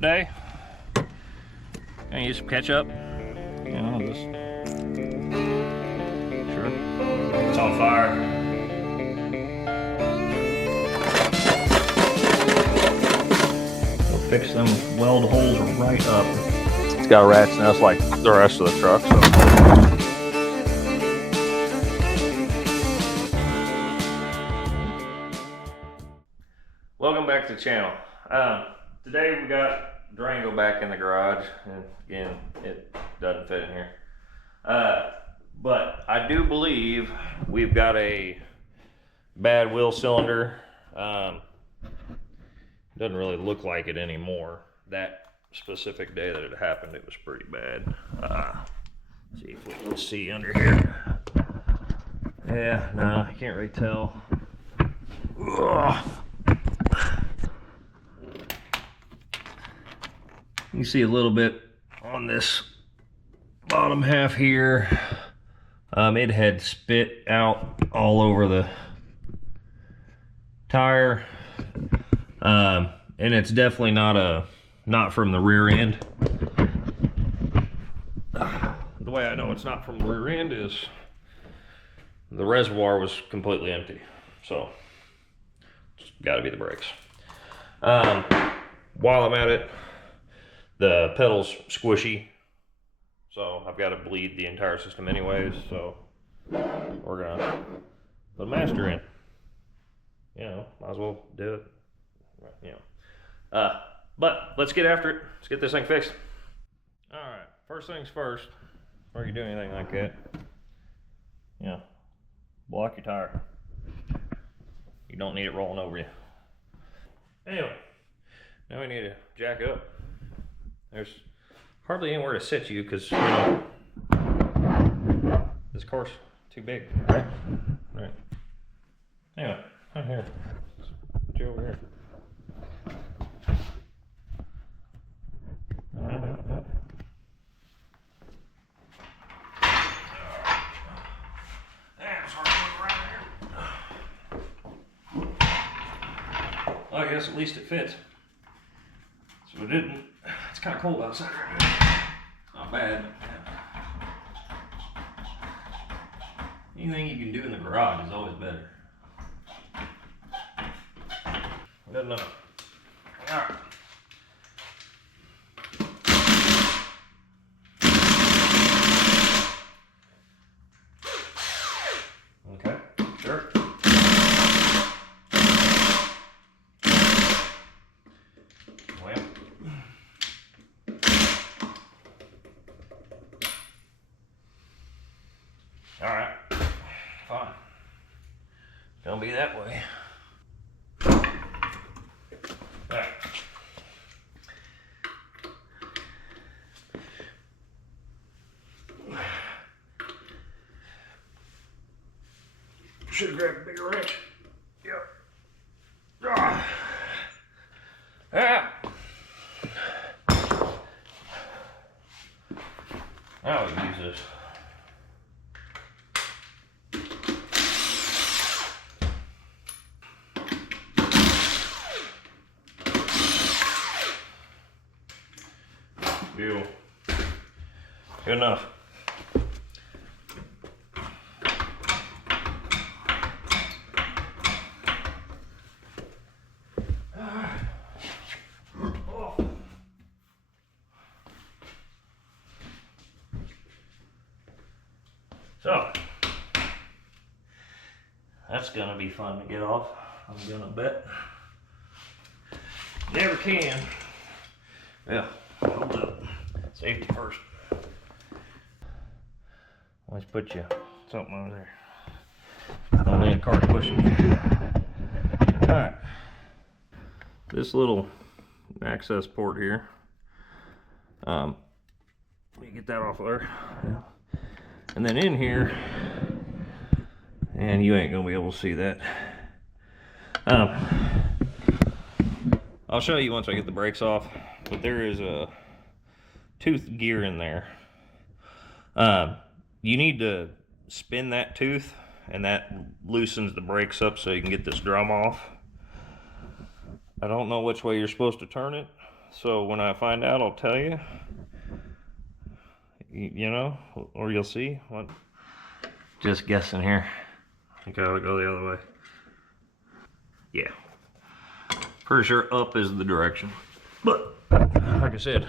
today. Gonna use some ketchup. You know, just sure. It's on fire. We'll fix them weld holes right up. It's got a rat's nest like the rest of the truck, so. Welcome back to the channel. Today we got Durango back in the garage, and again, it doesn't fit in here. But I do believe we've got a bad wheel cylinder. Doesn't really look like it anymore. That specific day that it happened, it was pretty bad. See if we can see under here. Yeah, no, I can't really tell. Ugh. You see a little bit on this bottom half here. It had spit out all over the tire, and it's definitely not from the rear end. The way I know it's not from the rear end is the reservoir was completely empty, so it's got to be the brakes. While I'm at it, the pedal's squishy, so I've got to bleed the entire system anyways, so we're gonna put a master in. You know, might as well do it. You know. But let's get after it. Let's get this thing fixed. Alright, first things first, before you do anything like that, you know, block your tire. You don't need it rolling over you. Anyway, now we need to jack it up. There's hardly anywhere to sit you because, you know, this car's too big, right? Right. Anyway, I'm here. Put you over here. It's hard to move around here. Well, I guess at least it fits. So it didn't. It's kind of cold outside right now. Not bad. Anything you can do in the garage is always better. Good enough. Alright. Okay, sure. Well. Alright, fine. Gonna be that way. Alright. Should have grabbed a bigger wrench. Yep. Ah. Ah. Now we use this. Beautiful. Good enough. So, that's gonna be fun to get off, I'm gonna bet. Never can. Yeah, hold up. Safety first. Let's put you something over there. I don't need a car pushing you. Alright. This little access port here. Let me get that off there. And then in here, and you ain't gonna be able to see that. I'll show you once I get the brakes off, but there is a tooth gear in there. You need to spin that tooth, and that loosens the brakes up so you can get this drum off. I don't know which way you're supposed to turn it, So when I find out, I'll tell you. You know, or you'll see. What? Just guessing here. I think I ought to go the other way. Yeah. Pretty sure up is the direction. But, like I said,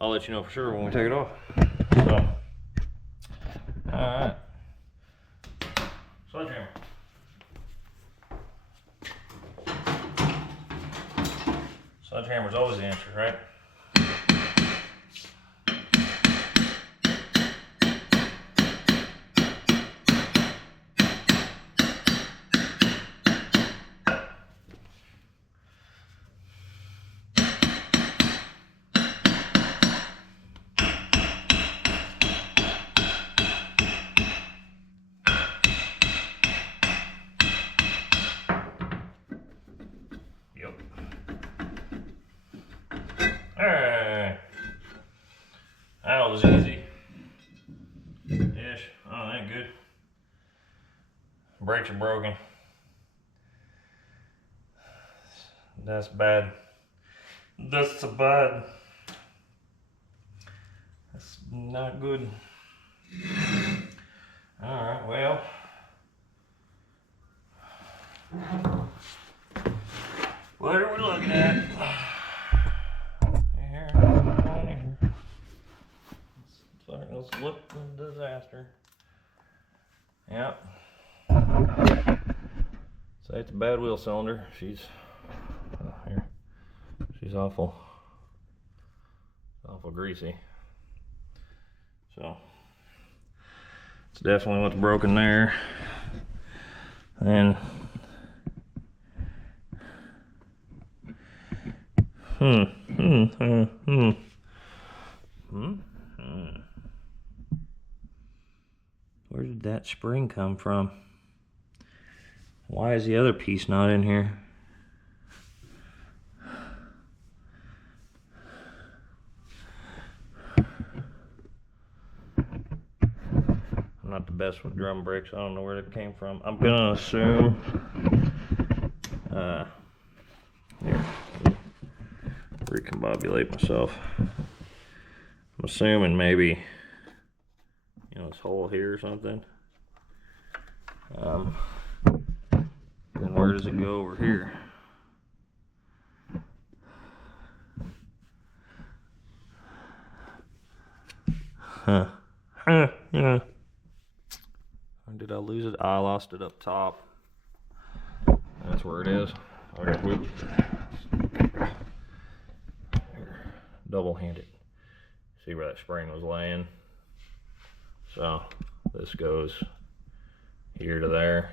I'll let you know for sure when we take it off. So, alright. Sledgehammer. Sledgehammer's always the answer, right? Alright. That was easy. Ish. Oh, that ain't good. Brakes are broken. That's bad. That's so bad. That's not good. Alright, well. What are we looking at? Let's look at the disaster. Yep. So it's a bad wheel cylinder. She's here. She's awful greasy. So it's definitely what's broken there. And where did that spring come from? Why is the other piece not in here? I'm not the best with drum brakes. I don't know where it came from. I'm gonna assume here, recombobulate myself. I'm assuming maybe, you know, this hole here or something. Then where does it go over here? Yeah. Did I lose it? I lost it up top. That's where it is. Okay, whoops. Double-handed. See where that spring was laying? So this goes here to there.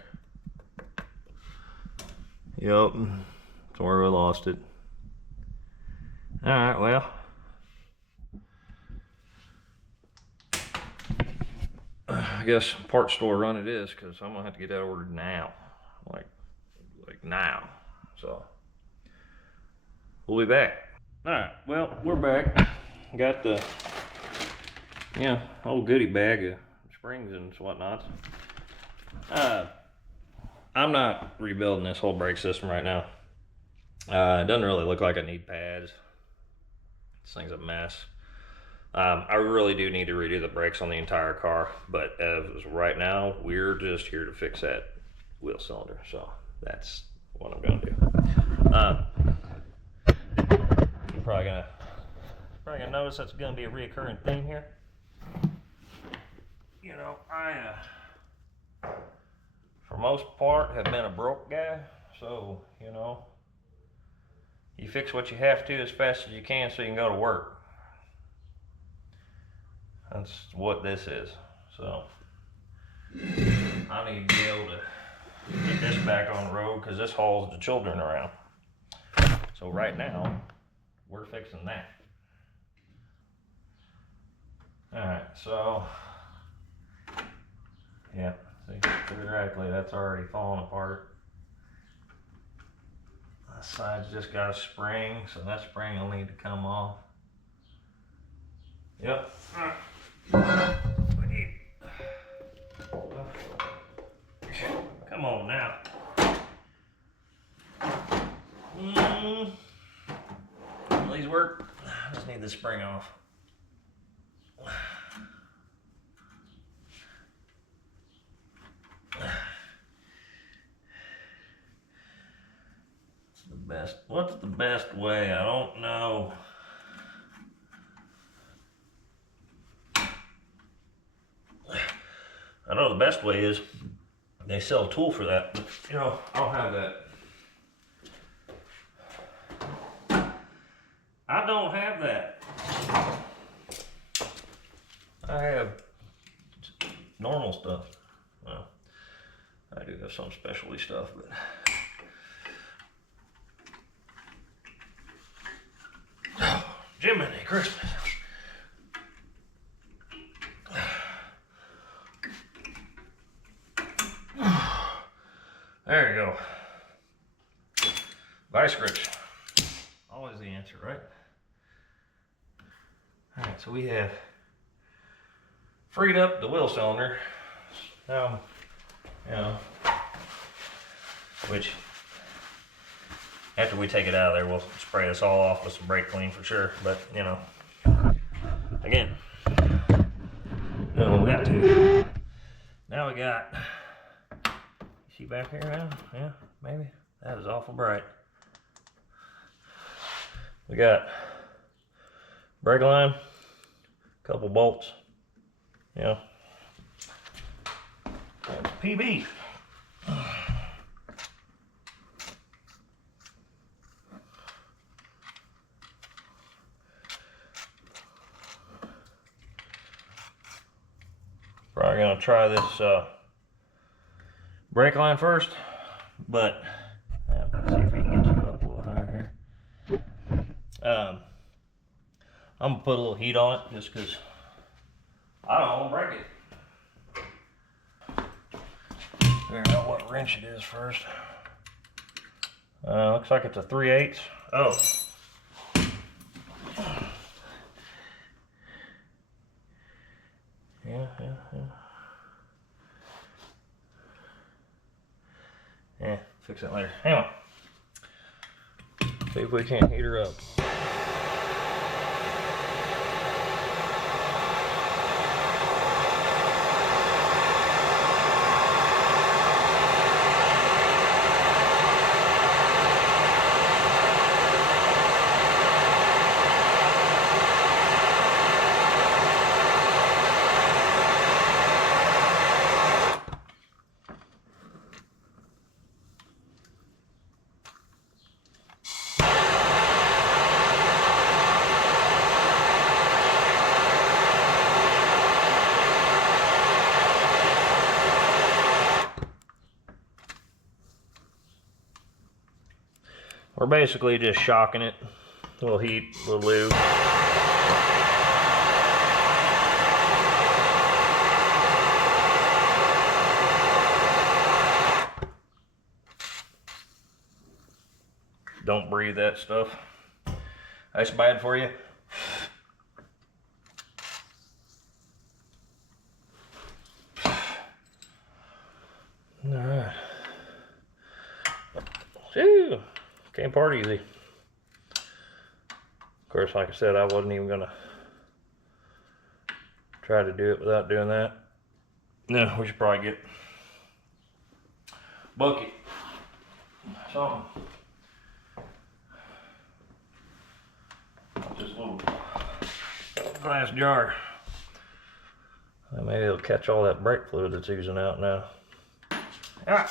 Yep, that's where we lost it. Alright, well. I guess parts store run it is, because I'm gonna have to get that ordered now. Like now. So we'll be back. Alright, well, we're back. Got the old goodie bag of springs and whatnot. I'm not rebuilding this whole brake system right now. It doesn't really look like I need pads. This thing's a mess. I really do need to redo the brakes on the entire car, but as of right now, we're just here to fix that wheel cylinder. So that's what I'm gonna do. You're probably gonna notice that's gonna be a reoccurring theme here. You know, I for most part have been a broke guy, so you know, you fix what you have to as fast as you can so you can go to work. That's what this is. So I need to be able to get this back on the road, because this hauls the children around. So right now we're fixing that. Alright, so yeah, see, theoretically that's already falling apart. The side's just got a spring, so that spring will need to come off. Yep. Come on now. At these work. I just need this spring off. What's the best way? I don't know. I know the best way is they sell a tool for that, but you know, I don't have that. I don't have that. I have normal stuff. Well, I do have some specialty stuff, but Jiminy Christmas. There you go. Vice grips. Always the answer, right? Alright, so we have freed up the wheel cylinder. Now, you know, which after we take it out of there, we'll spray this all off with some brake clean for sure. But, you know, again, we got to. Now we got, see back here now? Yeah, maybe. That is awful bright. We got brake line, couple bolts, you know, PB. Probably gonna try this brake line first, but let's see if we can get you up a little higher here. I'm gonna put a little heat on it just because I don't want to break it. Figure out what wrench it is first. Looks like it's a 3/8. Oh. Yeah. Yeah, fix that later. Hang on. See if we can't heat her up. We're basically just shocking it. A little heat, a little lube. Don't breathe that stuff. That's bad for you. All right. Whew. Can't part easy. Of course, like I said, I wasn't even gonna try to do it without doing that. No, we should probably get bucket, something. Just a little glass jar. Maybe it'll catch all that brake fluid that's oozing out now. Ah.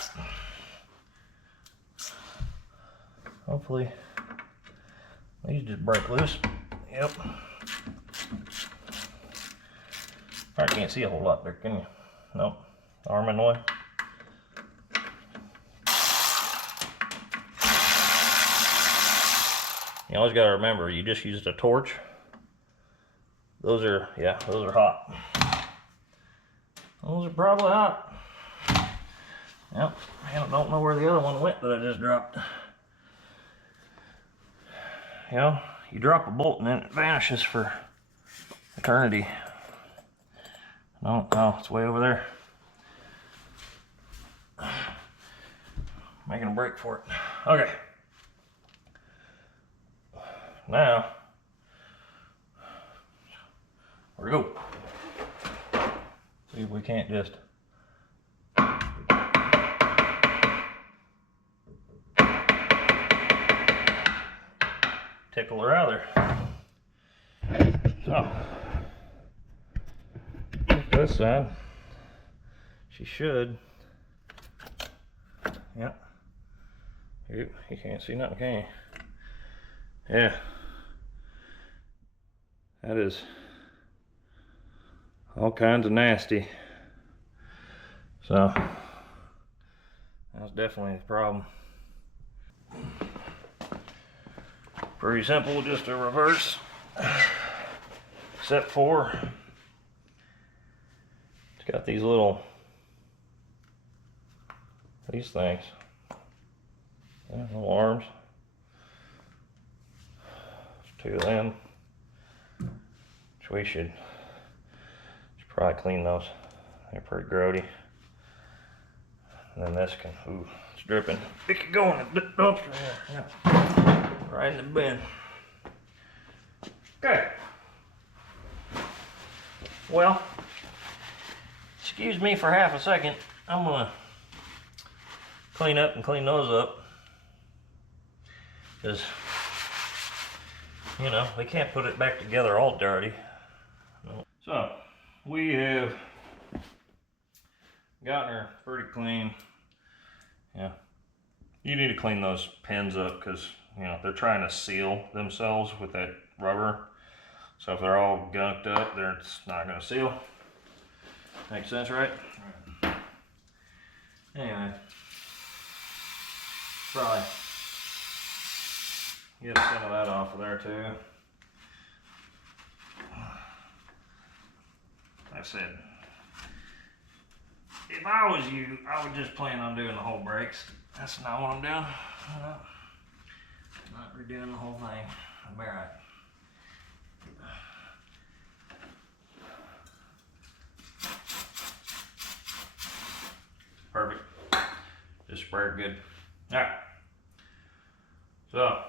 Hopefully, these just break loose. Yep. I can't see a whole lot there, can you? Nope. Arm in the way. You always got to remember, you just used a torch. Those are, yeah, those are hot. Those are probably hot. Yep. I don't know where the other one went that I just dropped. You know, you drop a bolt and then it vanishes for eternity. No, it's way over there. Making a break for it. Okay. Now, we go. See if we can't just tickle her out of there. So, this side, she should. Yep. You can't see nothing, can you? Yeah. That is all kinds of nasty. So, that's definitely the problem. Pretty simple, just a reverse. Except for, it's got these things. Yeah, little arms. Two of them. Which we should probably clean those. They're pretty grody. And then this can, ooh, it's dripping. It could go in the dumpster here. Yeah. Right in the bin. Okay. Well, excuse me for half a second. I'm gonna clean up and clean those up. Because, you know, we can't put it back together all dirty. So, we have gotten her pretty clean. Yeah. You need to clean those pins up because, you know, they're trying to seal themselves with that rubber. So if they're all gunked up, they're not going to seal. Makes sense, right? Anyway. Probably get some of that off of there too. Like I said, if I was you, I would just plan on doing the whole brakes. That's not what I'm doing. Not redoing the whole thing. I'll be alright. Perfect. Just spray it good. Alright. So,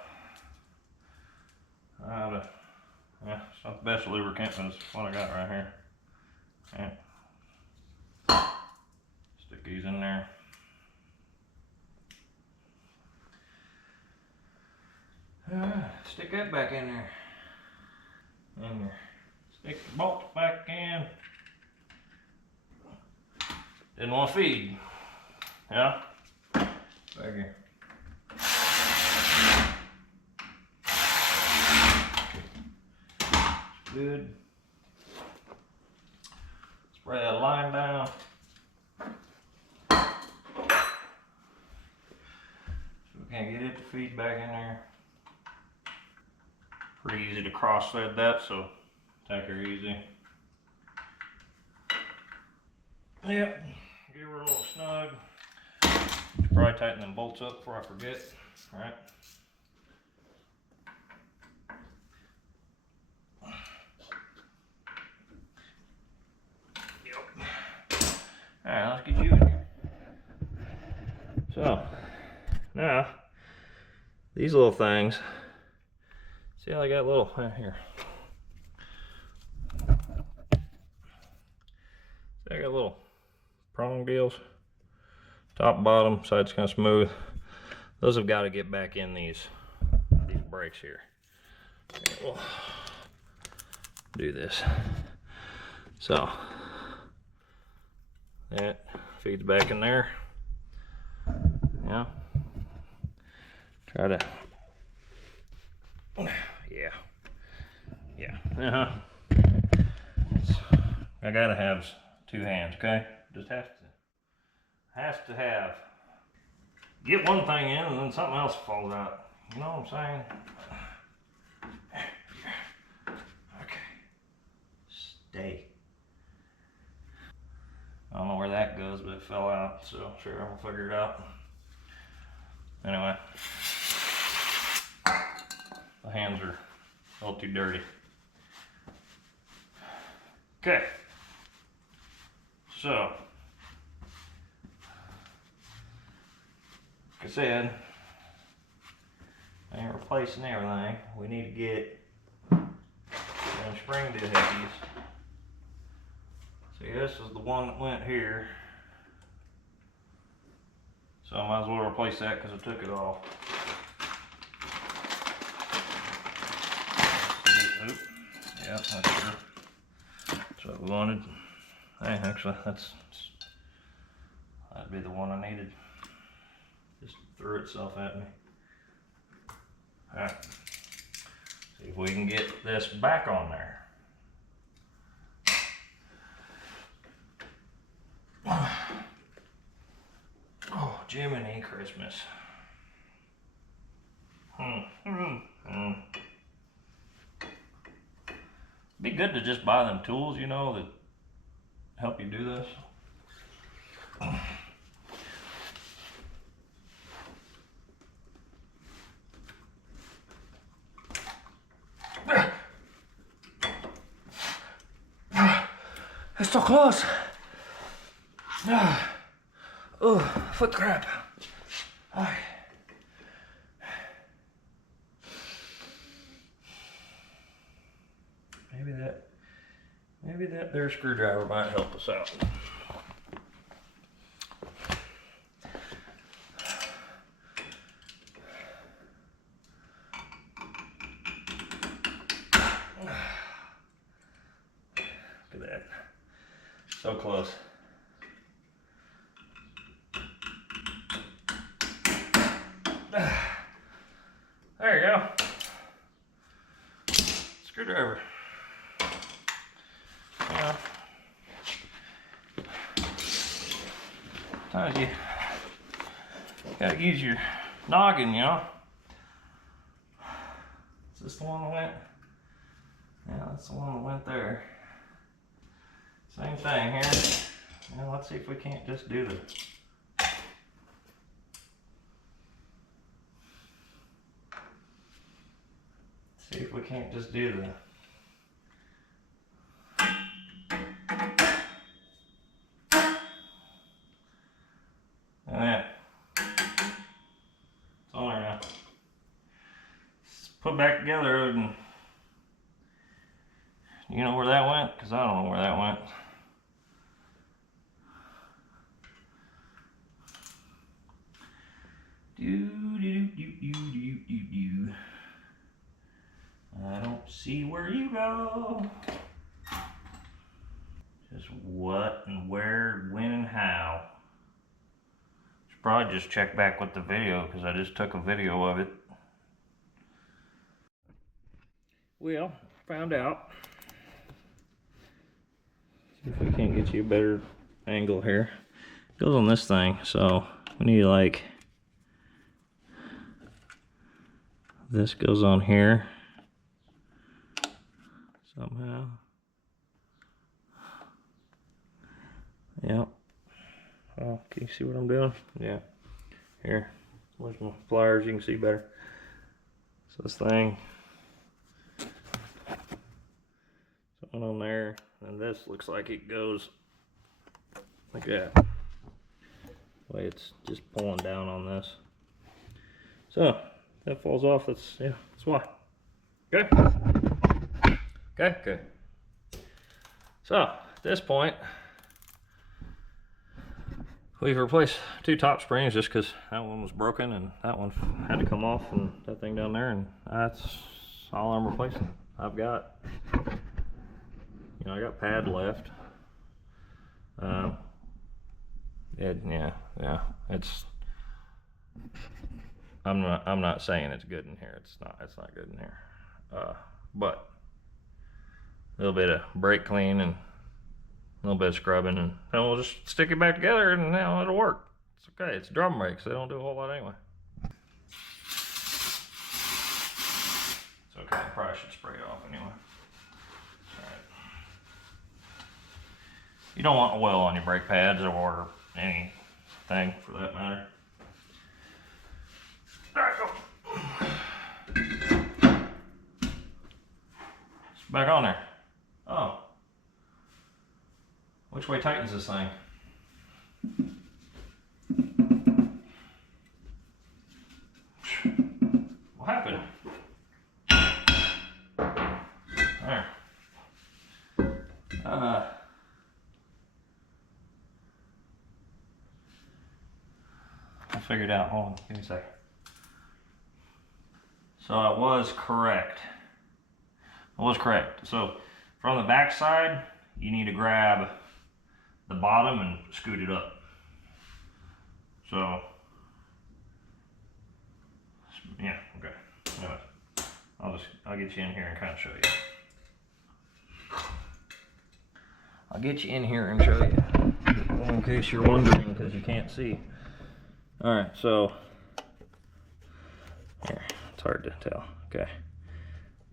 yeah, it's not the best lubricant, but it's what I got right here. Okay. Stick these in there. Stick that back in there. Stick the bolts back in. Didn't want to feed. Yeah? Back here. Good. Spray that line down. So we can't get it to feed back in there. Pretty easy to cross thread that, so take her easy. Yep, give her a little snug. Should probably tighten them bolts up before I forget. Alright. Alright, let's get you in here. So, now, these little things, see how they got little, here. See, I got little prong deals. Top and bottom, side's kind of smooth. Those have got to get back in these brakes here. Okay, we'll do this. So, that feeds back in there. Yeah. Try to. Yeah. I gotta have two hands, okay? Just have to have. Get one thing in and then something else falls out. You know what I'm saying? Okay. Stay. I don't know where that goes, but it fell out, so sure, we'll figure it out. Anyway. The hands are a little too dirty. Okay. So, like I said, I ain't replacing everything. We need to get them spring doohickeys this is the one that went here. So I might as well replace that because I took it off. Oop. Yep, that's true. That's what we wanted. Hey, actually, that'd be the one I needed. Just threw itself at me. Alright. See if we can get this back on there. Oh, Jiminy Christmas. Be good to just buy them tools, you know, that help you do this. It's so close. Oh, foot crap. Maybe that there screwdriver might help us out. Look at that. So close. There you go. Screwdriver. Yeah. Sometimes you gotta use your noggin, you know. Is this the one that went? Yeah, that's the one that went there. Same thing here. Now let's see if we can't just do the yeah. It's on there now. Let's put back together, and you know where that went? Because I don't know where that went. I don't see where you go. Just what and where, when and how. Should probably just check back with the video because I just took a video of it. Well, found out. See if we can't get you a better angle here. It goes on this thing, so we need like this goes on here somehow. Yep. Oh, can you see what I'm doing? Yeah. Here, where's my pliers? You can see better. So this thing, something on there, and this looks like it goes like that. The way it's just pulling down on this. So that falls off. That's why. Okay. Okay. Good. So at this point, we've replaced two top springs just because that one was broken and that one had to come off, and that thing down there, and that's all I'm replacing. I've got, I got pad left. It's. I'm not saying it's good in here. It's not good in here. But a little bit of brake clean and a little bit of scrubbing, and then we'll just stick it back together, and now it'll work. It's okay. It's drum brakes. They don't do a whole lot anyway. It's okay. I probably should spray it off anyway. Alright. You don't want oil on your brake pads or anything for that matter. Alright, go. It's back on there. Oh. Which way tightens this thing? What happened? There. figured out. Hold on, give me a second. So I was correct. So from the back side, you need to grab the bottom and scoot it up. So, yeah, okay. Anyway, I'll get you in here and kind of show you. I'll get you in here and show you, in case you're wondering, because you can't see. All right, so here, it's hard to tell. Okay,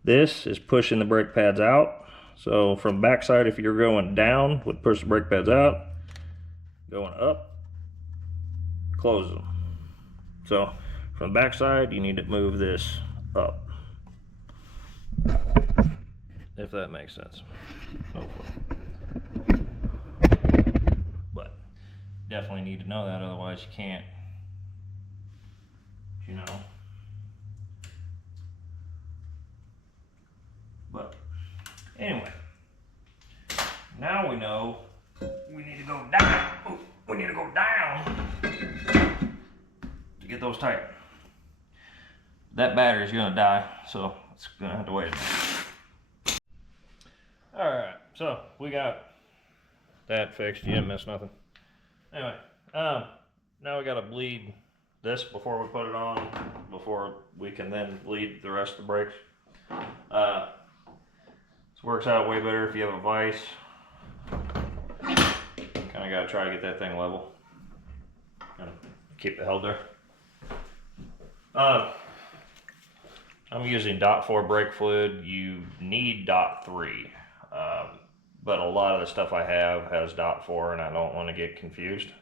this is pushing the brake pads out. So from backside, if you're going down, would push the brake pads out. Going up, close them. So from the backside, you need to move this up, if that makes sense. Hopefully. But definitely need to know that, otherwise you can't, you know. But anyway, now we know we need to go down. Ooh, we need to go down to get those tight. That battery is gonna die, so it's gonna have to wait a minute. All right, so we got that fixed. You didn't miss nothing. Anyway, now we gotta bleed this before we put it on, before we can then bleed the rest of the brakes. This works out way better if you have a vise. Kind of gotta try to get that thing level. Kind of keep it held there. I'm using .4 brake fluid. You need .3, but a lot of the stuff I have has .4, and I don't want to get confused,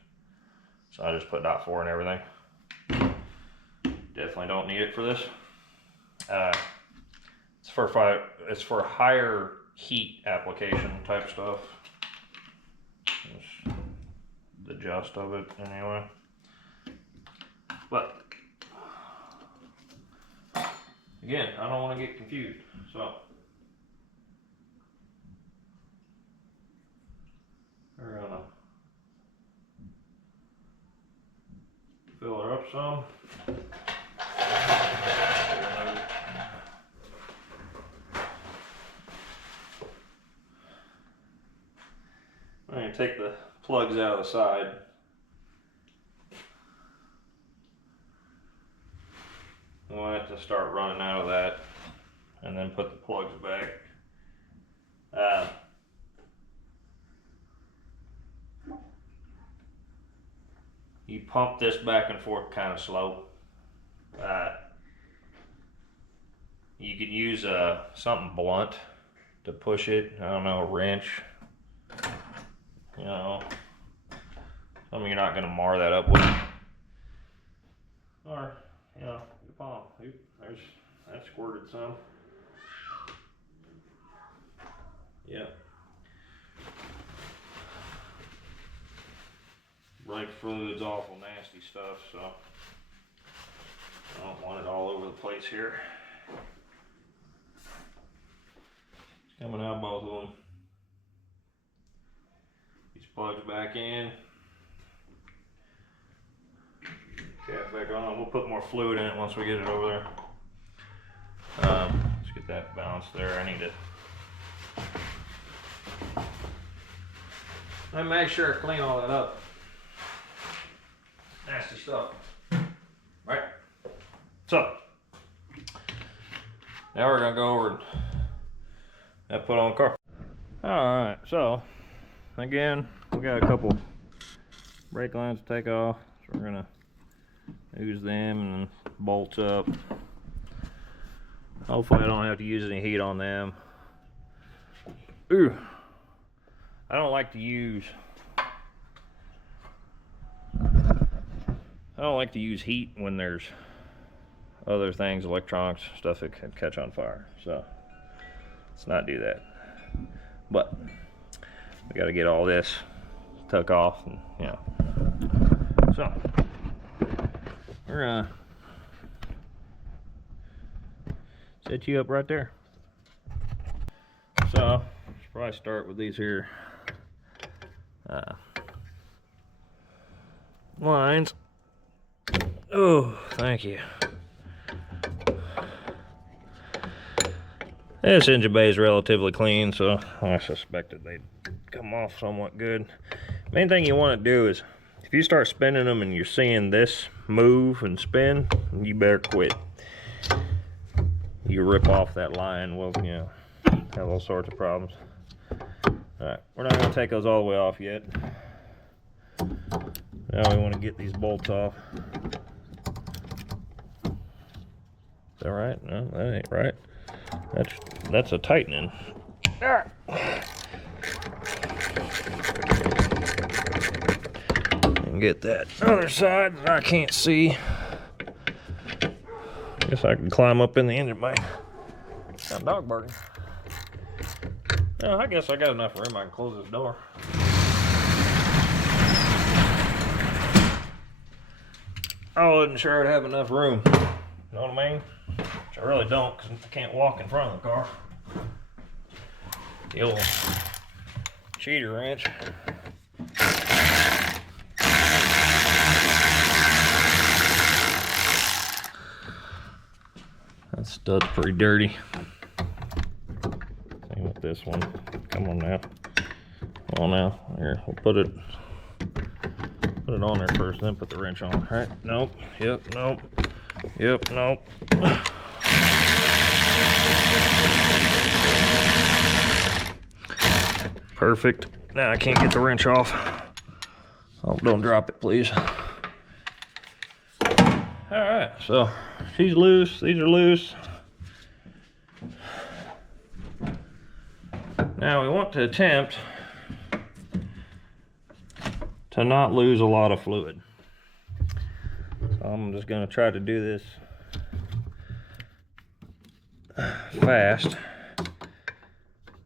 so I just put .4 in everything. Definitely don't need it for this. It's for higher heat application type stuff. Just the gist of it anyway. But again, I don't want to get confused, so we're gonna fill her up some. I'm going to take the plugs out of the side. We'll have to start running out of that and then put the plugs back. You pump this back and forth kind of slow. You could use something blunt to push it. I don't know, a wrench. You know, something you're not going to mar that up with. Or, you know, your palm. Oop, that squirted some. Yeah. Brake fluid's awful nasty stuff, so I don't want it all over the place here. It's coming out both of them. Plugs back in. Cap back on. We'll put more fluid in it once we get it over there. Let's get that balanced there. I need to. Let me make sure I clean all that up. Nasty stuff. Right? So, now we're going to go over and put on the car. Alright, so again, we got a couple brake lines to take off, so we're gonna use them and then bolts up. Hopefully I don't have to use any heat on them. Ooh, I don't like to use heat when there's other things, electronics, stuff that could catch on fire. So let's not do that. But we got to get all this took off, and you know. So we're gonna set you up right there. So let's probably start with these here lines. Oh, thank you. This engine bay is relatively clean, so I suspected they'd come off somewhat good. Main thing you want to do is, if you start spinning them and you're seeing this move and spin, you better quit. You rip off that line, well, you know, have all sorts of problems. Alright, we're not going to take those all the way off yet. Now we want to get these bolts off. Is that right? No, that ain't right. That's a tightening. And get that other side that I can't see. Guess I can climb up in the engine bay. Got dog barking. Yeah, I guess I got enough room. I can close this door. I wasn't sure I'd have enough room. You know what I mean? Which I really don't, because I can't walk in front of the car. The old cheater wrench. That stud's pretty dirty. Same with this one. Come on now. Come on now. Here, we'll put it on there first, then put the wrench on. All right. Nope. Yep. Nope. Yep. Nope. Perfect. Now I can't get the wrench off. Oh, don't drop it, please. Alright, so she's loose, these are loose. Now we want to attempt to not lose a lot of fluid. So I'm just going to try to do this fast.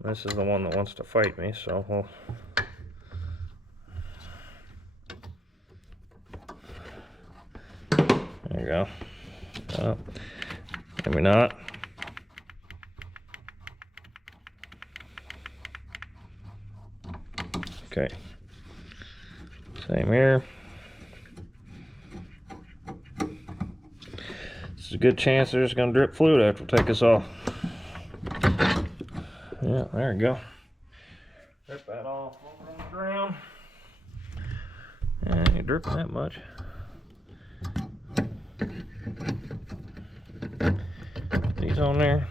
This is the one that wants to fight me, so we'll... There you go. Maybe not. Okay. Same here. There's a good chance they're just going to drip fluid after we take this off. Yeah, there you go. Drip that off over on the ground. And ain't dripping that much. These on there.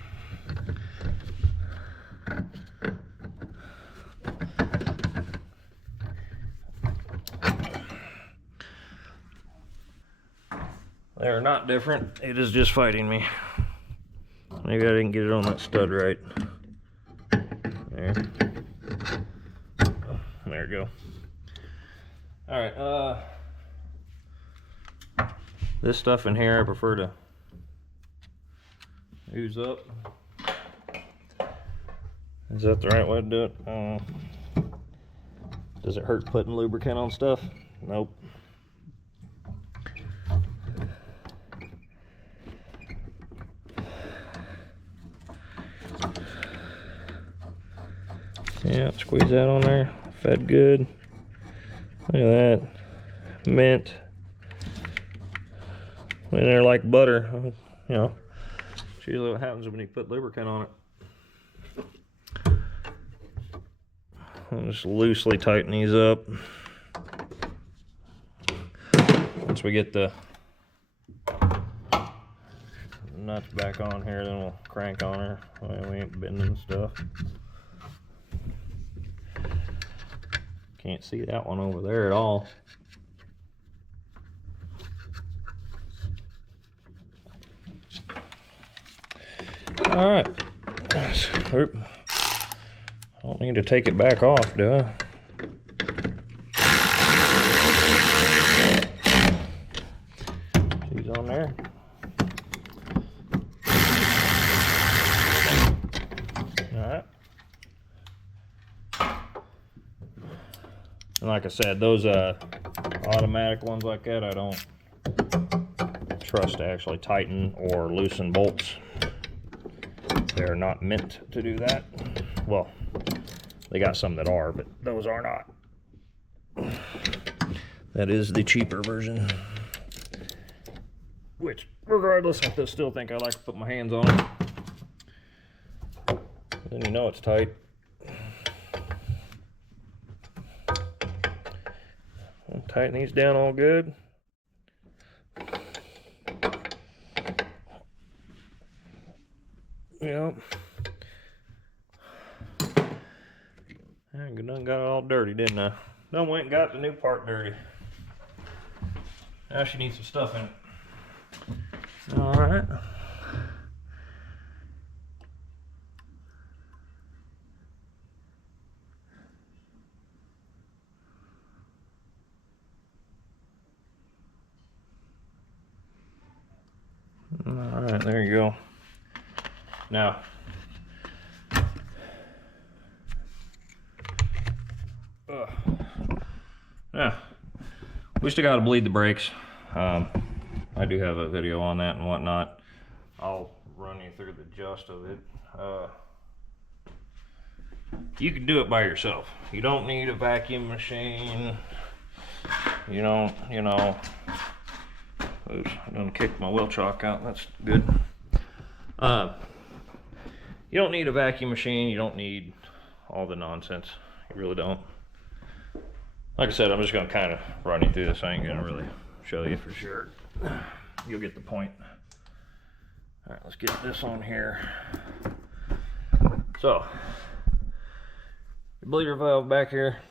They're not different. It is just fighting me. Maybe I didn't get it on that stud right. There. There we go. Alright, this stuff in here I prefer to use up. Is that the right way to do it? Does it hurt putting lubricant on stuff? Nope. Yeah, squeeze that on there. Fed good. Look at that. Mint. And they're like butter. You know, it's usually what happens when you put lubricant on it. I'll just loosely tighten these up. Once we get the nuts back on here, then we'll crank on her. Well, we ain't bending stuff. Can't see that one over there at all. All right. I don't need to take it back off, do I? She's on there. All right. And like I said, those automatic ones like that, I don't trust to actually tighten or loosen bolts. They're not meant to do that. Well, they got some that are, but those are not. That is the cheaper version. which regardless, I still think I like to put my hands on it. Then you know it's tight. I'll tighten these down all good. Yep. I done got it all dirty, didn't I? Done went and got the new part dirty. Now she needs some stuff in it. Alright. Alright, there you go. Now, yeah, we still got to bleed the brakes. I do have a video on that and whatnot. I'll run you through the gist of it. You can do it by yourself. You don't need a vacuum machine. You don't, you know. Oops, I done kicked my wheel chalk out. That's good. You don't need a vacuum machine. You don't need all the nonsense. You really don't. Like I said, I'm just going to kind of run you through this. I ain't going to really show you for sure. You'll get the point. All right, let's get this on here. So, your bleeder valve back here.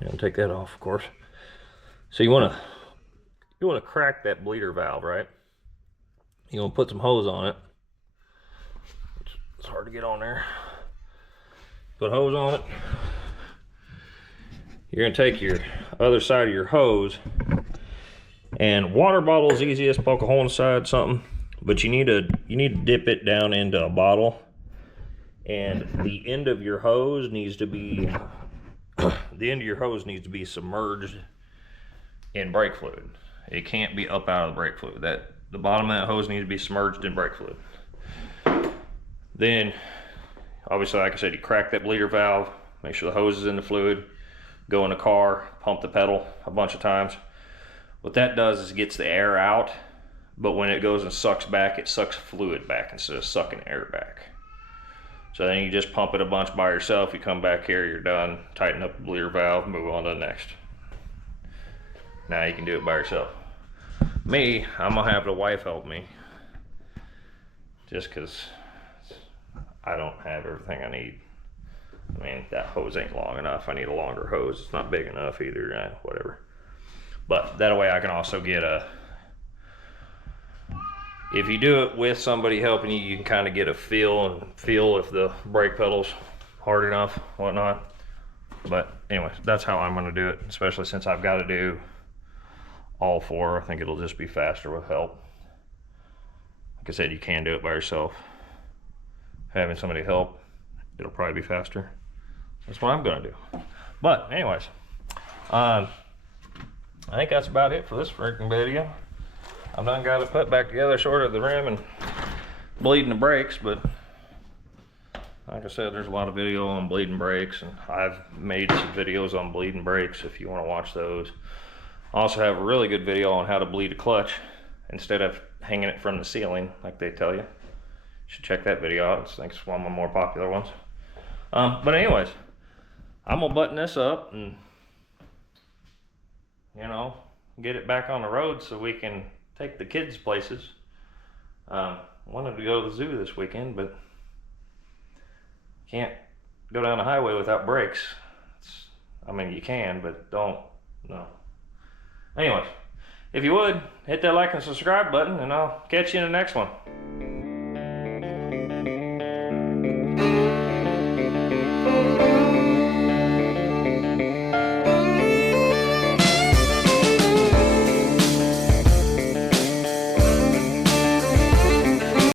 You know, take that off, of course. So you want to crack that bleeder valve, right? You want to put some hose on it. It's hard to get on there. Put hose on it. You're going to take your other side of your hose, and water bottle is easiest. Poke a hole in the side, something. But you need to dip it down into a bottle, and the end of your hose needs to be submerged in brake fluid. It can't be up out of the brake fluid. The bottom of that hose needs to be submerged in brake fluid. Then, obviously, like I said, you crack that bleeder valve, make sure the hose is in the fluid, go in the car, pump the pedal a bunch of times. What that does is it gets the air out, but when it goes and sucks back, it sucks fluid back instead of sucking air back. So then you just pump it a bunch by yourself, you come back here, you're done, tighten up the bleeder valve, move on to the next. Now you can do it by yourself. Me, I'm gonna have the wife help me, just because I don't have everything I need. I mean, that hose ain't long enough. I need a longer hose. It's not big enough either, whatever. But that way I can also get if you do it with somebody helping you, you can kind of get a feel if the brake pedal's hard enough, whatnot. But anyway, that's how I'm gonna do it, especially since I've got to do all four. I think it'll just be faster with help. Like I said, you can do it by yourself. Having somebody help, it'll probably be faster. That's what I'm gonna do. But anyways, I think that's about it for this freaking video. I've done got it put back together short of the rim and bleeding the brakes, but like I said, there's a lot of video on bleeding brakes, and I've made some videos on bleeding brakes if you want to watch those. I also have a really good video on how to bleed a clutch instead of hanging it from the ceiling like they tell you. You should check that video out. I think it's one of my more popular ones. But anyways, I'm gonna button this up and, you know, get it back on the road so we can take the kids places. Wanted to go to the zoo this weekend, but can't go down the highway without brakes. I mean, you can, but don't, no. Anyways, if you would, hit that like and subscribe button, and I'll catch you in the next one.